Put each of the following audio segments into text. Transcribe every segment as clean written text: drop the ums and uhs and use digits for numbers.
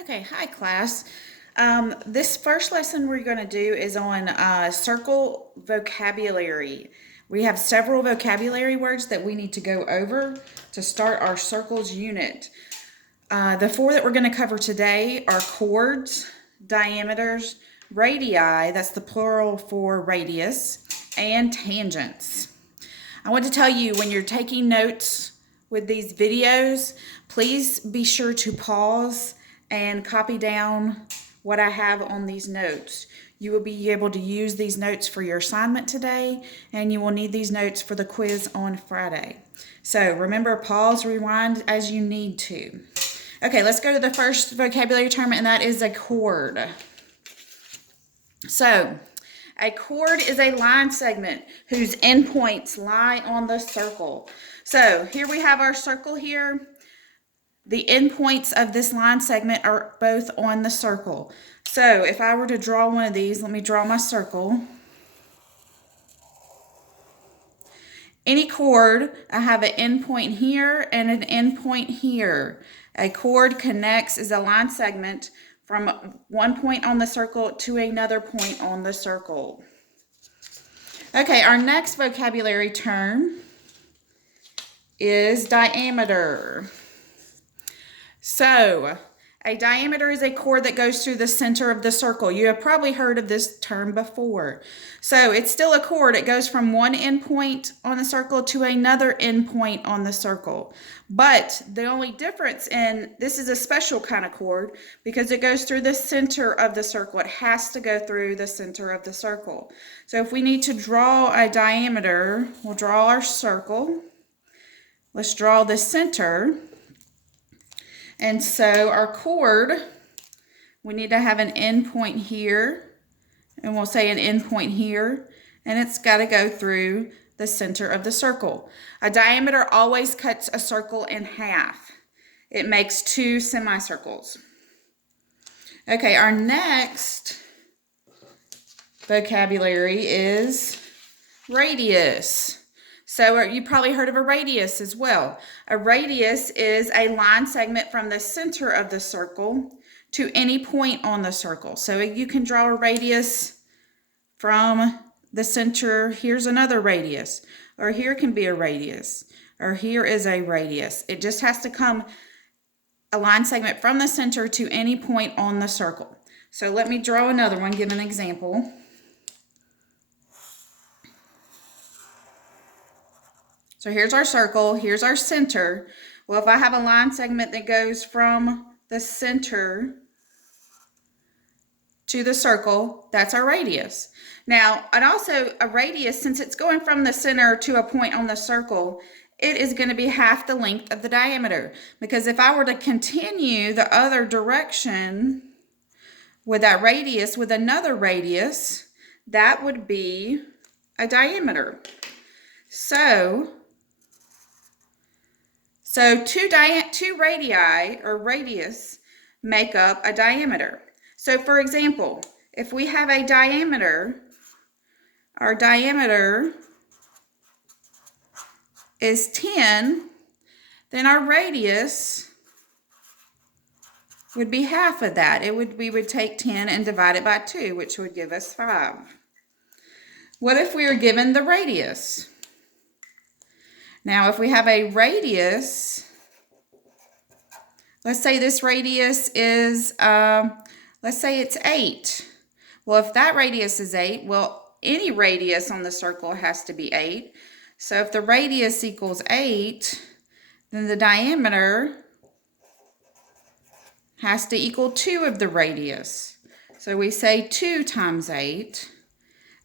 Okay, hi class. This first lesson we're going to do is on circle vocabulary. We have several vocabulary words that we need to go over to start our circles unit. The four that we're going to cover today are chords, diameters, radii, that's the plural for radius, and tangents. I want to tell you, when you're taking notes with these videos, please be sure to pause and copy down what I have on these notes. You will be able to use these notes for your assignment today, and you will need these notes for the quiz on Friday. So remember, pause, rewind as you need to. Okay, let's go to the first vocabulary term, and that is a chord. So, a chord is a line segment whose endpoints lie on the circle. So here we have our circle here. The endpoints of this line segment are both on the circle. So if I were to draw one of these, let me draw my circle. Any chord, I have an endpoint here and an endpoint here. A chord connects as a line segment from one point on the circle to another point on the circle. Okay, our next vocabulary term is diameter. So, a diameter is a chord that goes through the center of the circle. You have probably heard of this term before. So, it's still a chord. It goes from one endpoint on the circle to another endpoint on the circle. But the only difference this is a special kind of chord because it goes through the center of the circle. It has to go through the center of the circle. So, if we need to draw a diameter, we'll draw our circle. Let's draw the center. And so our chord, we need to have an endpoint here, and we'll say an endpoint here, and it's got to go through the center of the circle. A diameter always cuts a circle in half. It makes two semicircles. Okay, our next vocabulary is radius. So you probably heard of a radius as well. A radius is a line segment from the center of the circle to any point on the circle. So you can draw a radius from the center. Here's another radius, or here can be a radius, or here is a radius. It just has to come a line segment from the center to any point on the circle. So let me draw another one, give an example. So here's our circle, here's our center. Well, if I have a line segment that goes from the center to the circle, that's our radius. Now, and also a radius, since it's going from the center to a point on the circle, it is going to be half the length of the diameter. Because if I were to continue the other direction with that radius, with another radius, that would be a diameter. So two radii, or radius, make up a diameter. So for example, if we have a diameter, our diameter is 10, then our radius would be half of that. We would take 10 and divide it by 2, which would give us 5. What if we were given the radius? Now, if we have a radius, let's say this radius is, let's say it's 8. Well, if that radius is 8, well, any radius on the circle has to be 8. So if the radius equals 8, then the diameter has to equal 2 of the radius. So we say 2 times 8,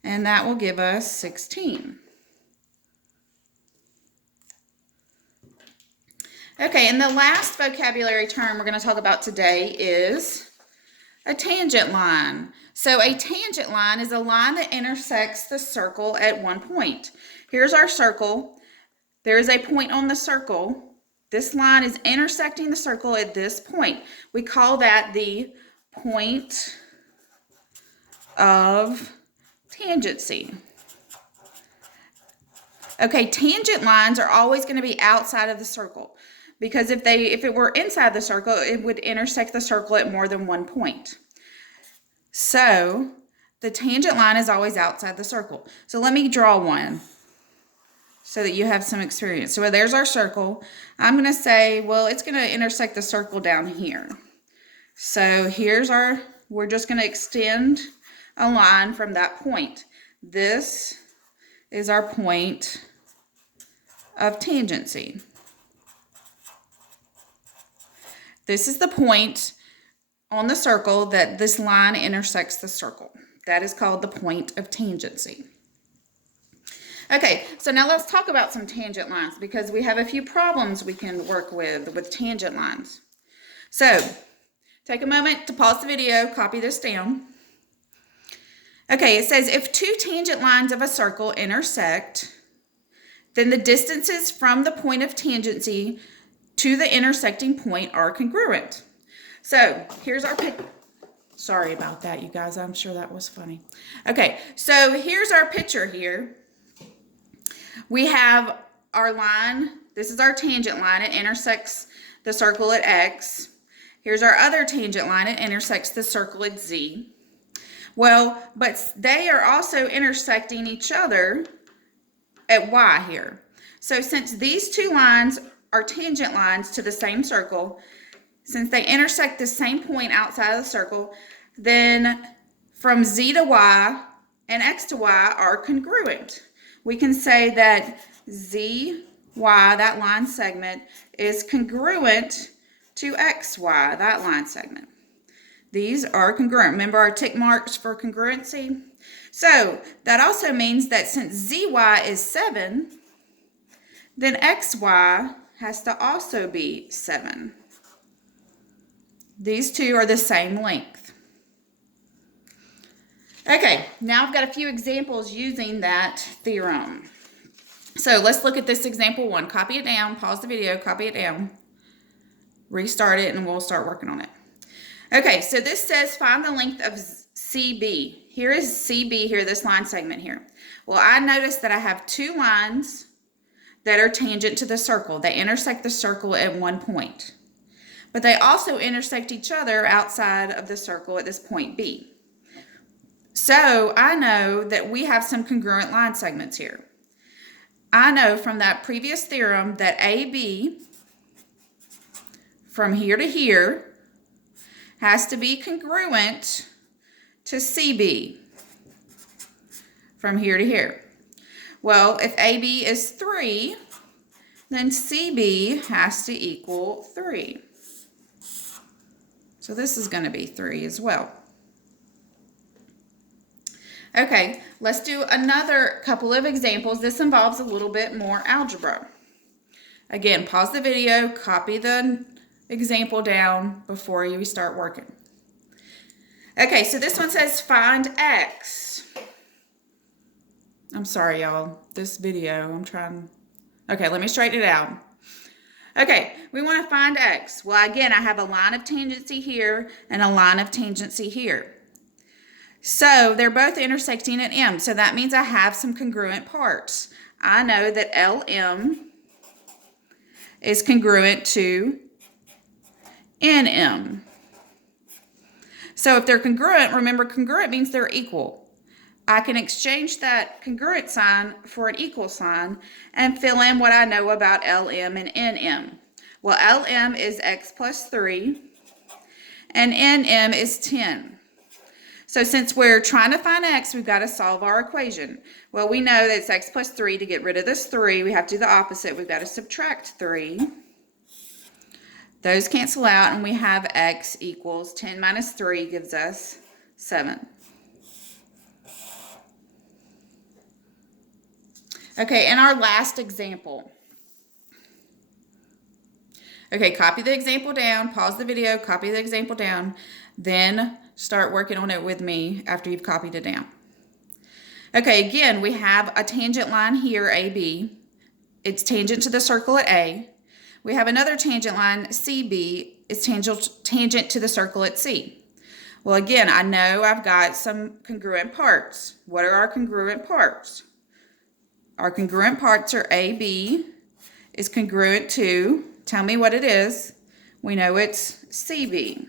and that will give us 16. Okay, and the last vocabulary term we're going to talk about today is a tangent line. So a tangent line is a line that intersects the circle at one point. Here's our circle. There is a point on the circle. This line is intersecting the circle at this point. We call that the point of tangency. Okay, tangent lines are always going to be outside of the circle. because if it were inside the circle, it would intersect the circle at more than one point. So the tangent line is always outside the circle. So let me draw one so that you have some experience. So there's our circle. I'm going to say, well, it's going to intersect the circle down here. So we're just going to extend a line from that point. This is our point of tangency. This is the point on the circle that this line intersects the circle. That is called the point of tangency. Okay, so now let's talk about some tangent lines because we have a few problems we can work with tangent lines. So take a moment to pause the video, copy this down. Okay, it says if two tangent lines of a circle intersect, then the distances from the point of tangency to the intersecting point are congruent. So here's our picture. Sorry about that, you guys. I'm sure that was funny. Okay, so here's our picture here. We have our line. This is our tangent line. It intersects the circle at X. Here's our other tangent line. It intersects the circle at Z. Well, but they are also intersecting each other at Y here. So since these two lines are tangent lines to the same circle, since they intersect the same point outside of the circle, then from Z to Y and X to Y are congruent. We can say that ZY, that line segment, is congruent to XY, that line segment. These are congruent. Remember our tick marks for congruency? So that also means that since ZY is 7, then XY has to also be 7. These two are the same length. Okay, now I've got a few examples using that theorem. So let's look at this example 1. Copy it down, pause the video, copy it down, restart it, and we'll start working on it. Okay, so this says find the length of CB. Here is CB here, this line segment here. Well, I noticed that I have two lines that are tangent to the circle. They intersect the circle at one point. But they also intersect each other outside of the circle at this point B. So I know that we have some congruent line segments here. I know from that previous theorem that AB from here to here has to be congruent to CB from here to here. Well, if AB is 3, then CB has to equal 3. So this is going to be 3 as well. Okay, let's do another couple of examples. This involves a little bit more algebra. Again, pause the video, copy the example down before you start working. Okay, so this one says find X. I'm sorry, y'all. This video, okay, let me straighten it out. Okay, we want to find X. Well, again, I have a line of tangency here and a line of tangency here. So they're both intersecting at M. So that means I have some congruent parts. I know that LM is congruent to NM. So if they're congruent, remember congruent means they're equal. I can exchange that congruent sign for an equal sign and fill in what I know about LM and NM. Well, LM is X plus 3 and NM is 10. So since we're trying to find X, we've got to solve our equation. Well, we know that it's X plus 3. To get rid of this 3, we have to do the opposite. We've got to subtract 3. Those cancel out, and we have X equals 10 minus 3 gives us 7. Okay, and our last example. Okay, copy the example down, pause the video, copy the example down, then start working on it with me after you've copied it down. Okay, again, we have a tangent line here, AB. It's tangent to the circle at A. We have another tangent line, CB. It's tangent to the circle at C. Well, again, I know I've got some congruent parts. What are our congruent parts? Our congruent parts are AB is congruent to Tell me what it is. We know it's CB.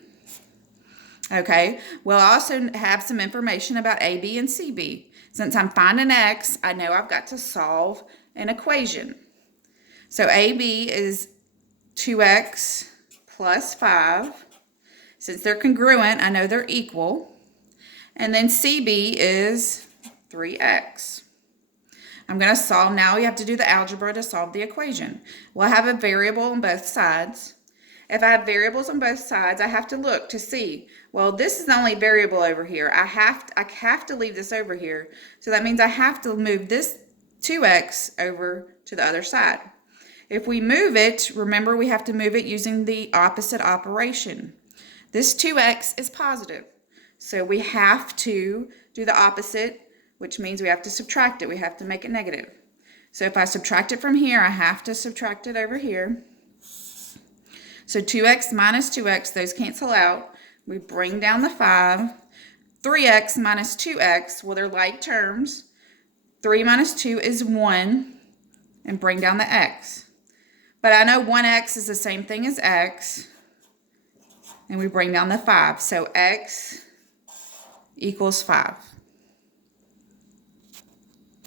Okay, we'll also have some information about AB and CB. Since I'm finding X, I know I've got to solve an equation. So AB is 2X plus 5. Since they're congruent, I know they're equal. And then CB is 3X. I'm going to solve. Now you have to do the algebra to solve the equation. We'll have a variable on both sides. If I have variables on both sides, I have to look to see, well, this is the only variable over here. I have to leave this over here. So that means I have to move this 2X over to the other side. If we move it, remember we have to move it using the opposite operation. This 2X is positive. So we have to do the opposite, which means we have to subtract it. We have to make it negative. So if I subtract it from here, I have to subtract it over here. So 2X minus 2X, those cancel out. We bring down the 5. 3X minus 2X, well, they're like terms. 3 minus 2 is 1, and bring down the X. But I know 1X is the same thing as X, and we bring down the 5. So X equals 5.